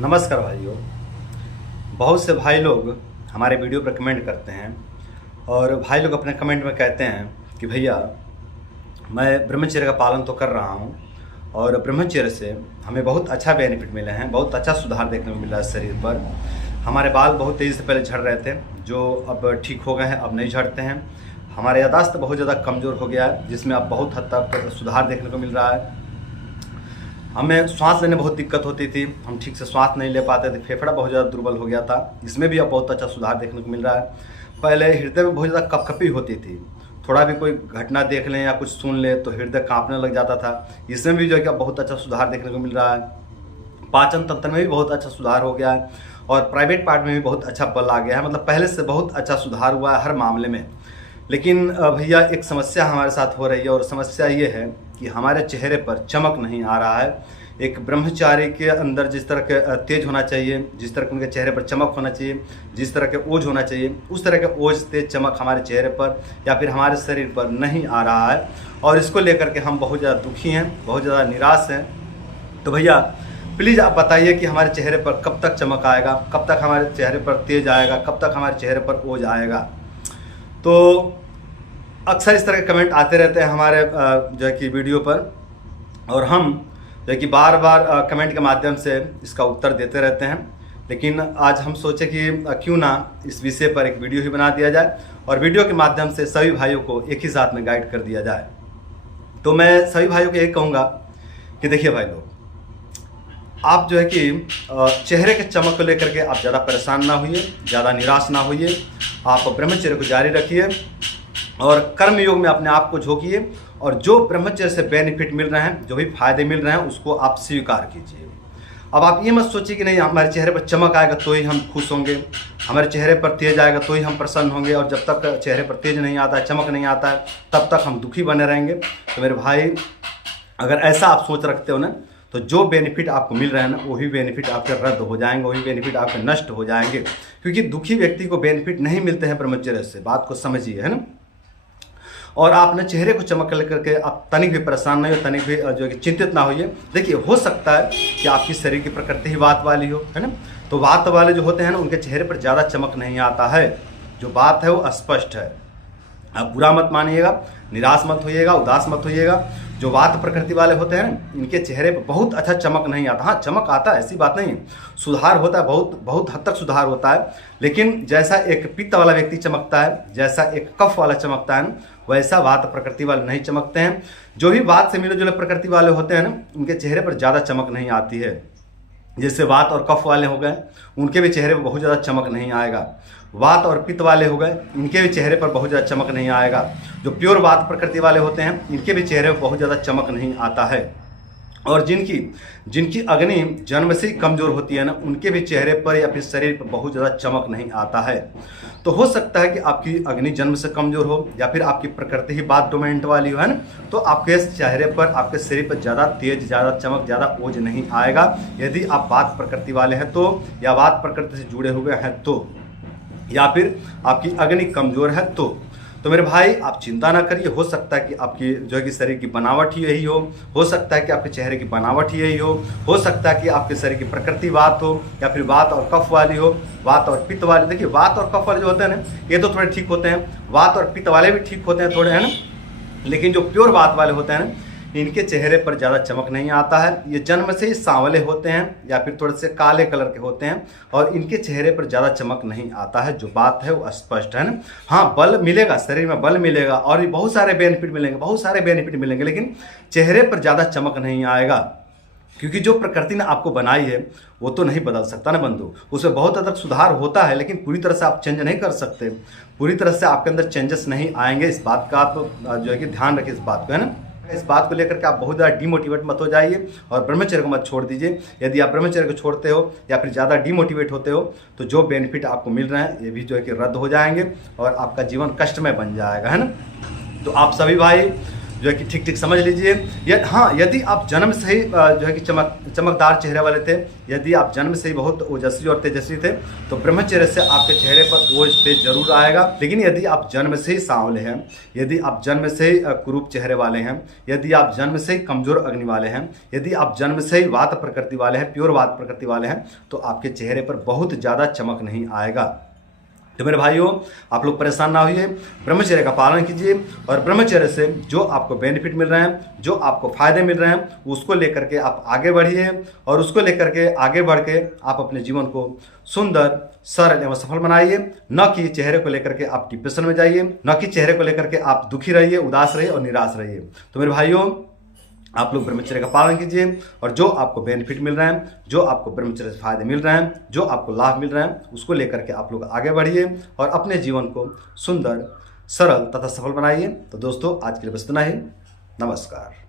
नमस्कार भाइयों। बहुत से भाई लोग हमारे वीडियो पर कमेंट करते हैं और भाई लोग अपने कमेंट में कहते हैं कि भैया मैं ब्रह्मचर्य का पालन तो कर रहा हूँ और ब्रह्मचर्य से हमें बहुत अच्छा बेनिफिट मिले हैं, बहुत अच्छा सुधार देखने को मिला है शरीर पर। हमारे बाल बहुत तेज़ी से पहले झड़ रहे थे जो अब ठीक हो गए हैं, अब नहीं झड़ते हैं। हमारा याददाश्त बहुत ज़्यादा कमज़ोर हो गया है जिसमें अब बहुत हद तक सुधार देखने को मिल रहा है। हमें सांस लेने बहुत दिक्कत होती थी, हम ठीक से सांस नहीं ले पाते थे, फेफड़ा बहुत ज़्यादा दुर्बल हो गया था, इसमें भी अब बहुत अच्छा सुधार देखने को मिल रहा है। पहले हृदय में बहुत ज़्यादा कपकपी होती थी, थोड़ा भी कोई घटना देख लें या कुछ सुन ले तो हृदय कांपने लग जाता था, इसमें भी जो है कि अब बहुत अच्छा सुधार देखने को मिल रहा है। पाचन तंत्र में भी बहुत अच्छा सुधार हो गया है और प्राइवेट पार्ट में भी बहुत अच्छा बल आ गया है, मतलब पहले से बहुत अच्छा सुधार हुआ है हर मामले में। लेकिन भैया एक समस्या हमारे साथ हो रही है और समस्या ये है कि हमारे चेहरे पर चमक नहीं आ रहा है। एक ब्रह्मचारी के अंदर जिस तरह के तेज होना चाहिए, जिस तरह के उनके चेहरे पर चमक होना चाहिए, जिस तरह के ओज होना चाहिए, उस तरह के ओज तेज चमक हमारे चेहरे पर या फिर हमारे शरीर पर नहीं आ रहा है और इसको लेकर के हम बहुत ज़्यादा दुखी हैं, बहुत ज़्यादा निराश हैं। तो भैया प्लीज़ आप बताइए कि हमारे चेहरे पर कब तक चमक आएगा, कब तक हमारे चेहरे पर तेज आएगा, कब तक हमारे चेहरे पर ओज आएगा। तो अक्सर इस तरह के कमेंट आते रहते हैं हमारे जो है कि वीडियो पर और हम जो है कि बार बार कमेंट के माध्यम से इसका उत्तर देते रहते हैं। लेकिन आज हम सोचे कि क्यों ना इस विषय पर एक वीडियो ही बना दिया जाए और वीडियो के माध्यम से सभी भाइयों को एक ही साथ में गाइड कर दिया जाए। तो मैं सभी भाइयों को यही कहूँगा कि देखिए भाई लोग, आप जो है कि चेहरे के चमक को लेकर के आप ज़्यादा परेशान ना होइए, ज़्यादा निराश ना होइए। आप ब्रह्मचर्य को जारी रखिए और कर्म योग में अपने आप को झोंकिए और जो ब्रह्मचर्य से बेनिफिट मिल रहे हैं, जो भी फायदे मिल रहे हैं उसको आप स्वीकार कीजिए। अब आप ये मत सोचिए कि नहीं हमारे चेहरे पर चमक आएगा तो ही हम खुश होंगे, हमारे चेहरे पर तेज आएगा तो ही हम प्रसन्न होंगे और जब तक चेहरे पर तेज नहीं आता है, चमक नहीं आता है, तब तक हम दुखी बने रहेंगे। तो मेरे भाई अगर ऐसा आप सोच रखते हो ना, तो जो बेनिफिट आपको मिल रहे हैं ना वही बेनिफिट आपके रद्द हो जाएंगे, वही बेनिफिट आपके नष्ट हो जाएंगे, क्योंकि दुखी व्यक्ति को बेनिफिट नहीं मिलते हैं ब्रह्मचर्य से। बात को समझिए, है ना। और आप अपने चेहरे को चमक लेकर के आप तनिक भी परेशान नहीं हो, तनिक भी जो है कि चिंतित ना होइए। देखिए हो सकता है कि आपकी शरीर की प्रकृति ही वात वाली हो, है ना। तो वात वाले जो होते हैं ना उनके चेहरे पर ज़्यादा चमक नहीं आता है, जो बात है वो स्पष्ट है। आप बुरा मत मानिएगा, निराश मत होइएगा, उदास मत होइएगा। जो वात प्रकृति वाले होते हैं ना इनके चेहरे पर बहुत अच्छा चमक नहीं आता। हाँ चमक आता है, ऐसी बात नहीं है, सुधार होता है, बहुत हद तक सुधार होता है। लेकिन जैसा एक पित्त वाला व्यक्ति चमकता है, जैसा एक कफ वाला चमकता है ना, वैसा वात प्रकृति वाले नहीं चमकते हैं। जो भी वात से मिले जुले प्रकृति वाले होते हैं ना उनके चेहरे पर ज़्यादा चमक नहीं आती है। जैसे वात और कफ वाले हो गए उनके भी चेहरे पर बहुत ज़्यादा चमक नहीं आएगा। वात और पित्त वाले हो गए इनके भी चेहरे पर बहुत ज़्यादा चमक नहीं आएगा। जो प्योर वात प्रकृति वाले होते हैं इनके भी चेहरे पर बहुत ज़्यादा चमक नहीं आता है। और जिनकी अग्नि जन्म से ही कमज़ोर होती है ना उनके भी चेहरे पर या फिर शरीर पर बहुत ज़्यादा चमक नहीं आता है। तो हो सकता है कि आपकी अग्नि जन्म से कमज़ोर हो या फिर आपकी प्रकृति ही बात डोमिनेंट वाली हो, है ना। तो आपके चेहरे पर, आपके शरीर पर ज़्यादा तेज, ज़्यादा चमक, ज़्यादा ओज नहीं आएगा यदि आप बात प्रकृति वाले हैं तो, या बात प्रकृति से जुड़े हुए हैं तो, या फिर आपकी अग्नि कमज़ोर है तो मेरे भाई आप चिंता ना करिए। हो सकता है कि आपकी जो है कि शरीर की बनावट ही यही हो सकता है कि आपके चेहरे की बनावट ही यही हो सकता है कि आपके शरीर की प्रकृति वात हो या फिर वात और कफ वाली हो, वात और पित्त वाली। देखिए वात और कफ वाले जो होते हैं ना ये तो थोड़े ठीक होते हैं, वात और पित्त वाले भी ठीक होते हैं थोड़े, है ना। लेकिन जो प्योर वात वाले होते हैं ना इनके चेहरे पर ज़्यादा चमक नहीं आता है। ये जन्म से ही सांवले होते हैं या फिर थोड़े से काले कलर के होते हैं और इनके चेहरे पर ज़्यादा चमक नहीं आता है। जो बात है वो स्पष्ट है ना। हाँ बल मिलेगा, शरीर में बल मिलेगा और भी बहुत सारे बेनिफिट मिलेंगे, बहुत सारे बेनिफिट मिलेंगे, लेकिन चेहरे पर ज़्यादा चमक नहीं आएगा, क्योंकि जो प्रकृति ने आपको बनाई है वो तो नहीं बदल सकता ना बंधु। उसमें बहुत हद तक सुधार होता है लेकिन पूरी तरह से आप चेंज नहीं कर सकते, पूरी तरह से आपके अंदर चेंजेस नहीं आएंगे। इस बात का आप जो है कि ध्यान रखिए, इस बात को, है ना। इस बात को लेकर के आप बहुत ज़्यादा डिमोटिवेट मत हो जाइए और ब्रह्मचर्य को मत छोड़ दीजिए। यदि आप ब्रह्मचर्य को छोड़ते हो या फिर ज़्यादा डिमोटिवेट होते हो तो जो बेनिफिट आपको मिल रहे हैं ये भी जो है कि रद्द हो जाएंगे और आपका जीवन कष्टमय बन जाएगा, है ना। तो आप सभी भाई जो है कि ठीक ठीक समझ लीजिए। हाँ, यदि आप जन्म से ही जो है कि चमकदार चेहरे वाले थे, यदि आप जन्म से ही बहुत ओजस्वी और तेजस्वी थे, तो ब्रह्मचर्य से आपके चेहरे पर ओज तेज जरूर आएगा। लेकिन यदि आप जन्म से ही सांवले हैं, यदि आप जन्म से ही कुरूप चेहरे वाले हैं, यदि आप जन्म से ही कमजोर अग्नि वाले हैं, यदि आप जन्म से ही वात प्रकृति वाले हैं, प्योर वात प्रकृति वाले हैं, तो आपके चेहरे पर बहुत ज़्यादा चमक नहीं आएगा। तो मेरे भाइयों, आप लोग परेशान ना होइए, ब्रह्मचर्य का पालन कीजिए और ब्रह्मचर्य से जो आपको बेनिफिट मिल रहे हैं, जो आपको फायदे मिल रहे हैं, उसको लेकर के आप आगे बढ़िए और उसको लेकर के आगे बढ़ के आप अपने जीवन को सुंदर, सरल एवं सफल बनाइए। न कि चेहरे को लेकर के आप डिप्रेशन में जाइए, न कि चेहरे को लेकर के आप दुखी रहिए, उदास रहिए और निराश रहिए। तो मेरे भाइयों, आप लोग ब्रह्मचर्य का पालन कीजिए और जो आपको बेनिफिट मिल रहे हैं, जो आपको ब्रह्मचर्य से फायदे मिल रहे हैं, जो आपको लाभ मिल रहे हैं, उसको लेकर के आप लोग आगे बढ़िए और अपने जीवन को सुंदर, सरल तथा सफल बनाइए। तो दोस्तों, आज के लिए बस इतना ही। नमस्कार।